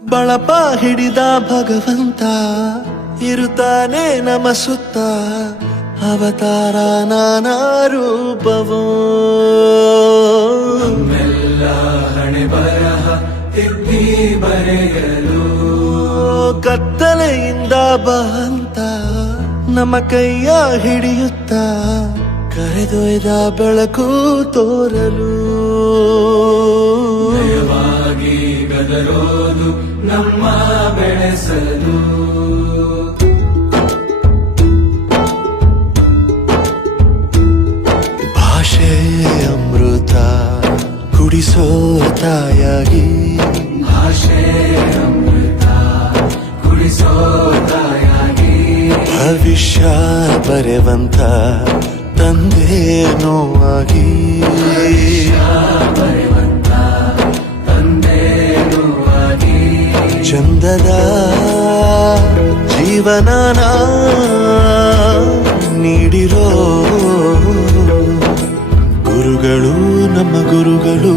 ಬಳಪ ಹಿಡಿದ ಭಗವಂತ ಇರುತ್ತಾನೆ ನಮ ಸುತ್ತ ಅವತಾರ ನಾನಾ ರೂಪವೋ ನಮ್ಮೆಲ್ಲ ಹಣೆ ಬರಹ ತಿದ್ದಿ ಬರೆಯಲು ಕತ್ತಲೆಯಿಂದ ಬಂತ ನಮ್ಮ ಕೈಯ ಹಿಡಿಯುತ್ತ ಕರೆದೊಯ್ದ ಬೆಳಕು ತೋರಲು ಭಯವಾಗಿ ಗದರೋದು ನಮ್ಮ ಬೆಳೆಸಲು ಭಾಷೆ ಅಮೃತ ಕುಡಿಸೋ ತಾಯಾಗಿ ಭಾಷೆ ಅಮೃತ ಕುಡಿಸೋ ತಾಯಾಗಿ ಭವಿಷ್ಯ ಬರೆವಂತ ತಂದೇನೋ ಆಗಿ ಬರೆವಂತ ತಂದೇನೂ ಆಗಿ ಚಂದದ ಜೀವನನ ನೀಡಿರೋ ಗುರುಗಳು ನಮ್ಮ ಗುರುಗಳು